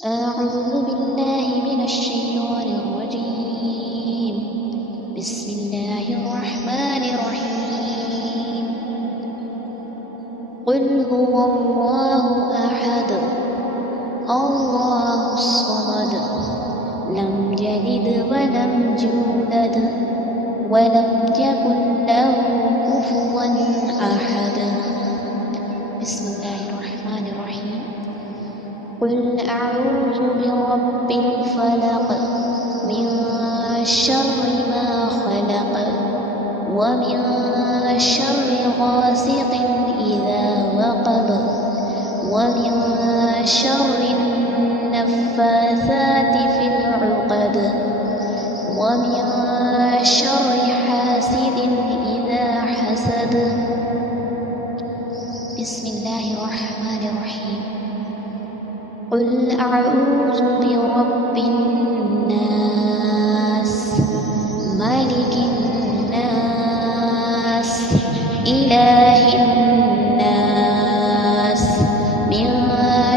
أعوذ بالله من الشيطان الرجيم. بسم الله الرحمن الرحيم. قل هو الله أحد الله الصمد لم يلد ولم يولد ولم يكن له كفوا أحد. بسم الله الرحمن الرحيم. قل أعوذ برب الفلق من شر ما خلق ومن شر غاسق إذا وقب ومن شر النفاثات في العقد ومن شر حاسد إذا حسد. بسم الله الرحمن الرحيم. قل أعوذ برب الناس ملك الناس إله الناس من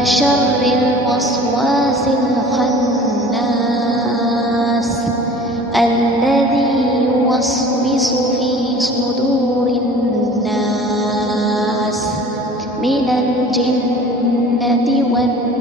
شر الوسواس الخناس الذي يوسوس في صدور الناس من الجنة والناس.